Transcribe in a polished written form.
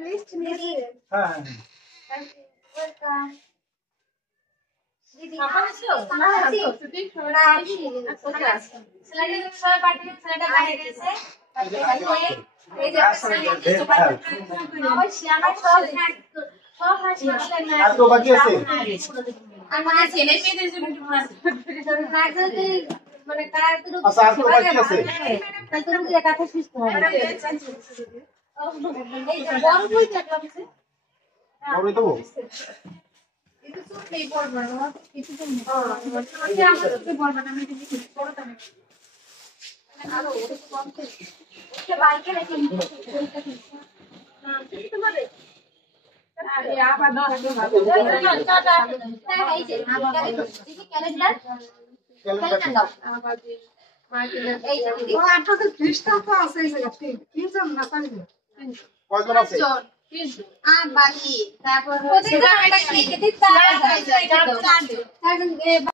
list নিয়ে হ্যাঁ welcome দিদি স্লাইডে সবাই পাঠিয়ে স্লাইডে বাইরে গেছে এই যে অবশ্যই আমার সব হাসি আর তো বাকি আছে আমার ছেলে মেয়েদের জন্য না যদি মানে কার তো আচ্ছা আর তো বাকি আছে তাই তো রুগী কথা সুস্থ হয় এই যে বড় বই দেখলাম যে বড় তো এটা তো নেই পড়ব না কিছু তো আচ্ছা আমরা তো বলব না আমি কিছু পড়তাম না আরো ওটা তো কম থেকে ওকে বাইকে রেখে তোমারে আরে আবার দাও হ্যাঁ এই যে ক্যালেন্ডার দাও আবার এই যে দিদি আপনাদের খ্রিস্টান তো আছে এই জায়গাতে কি জন না পারবে কয়জন আছে আর বাকি তারপর ওদের একটা কি দিতে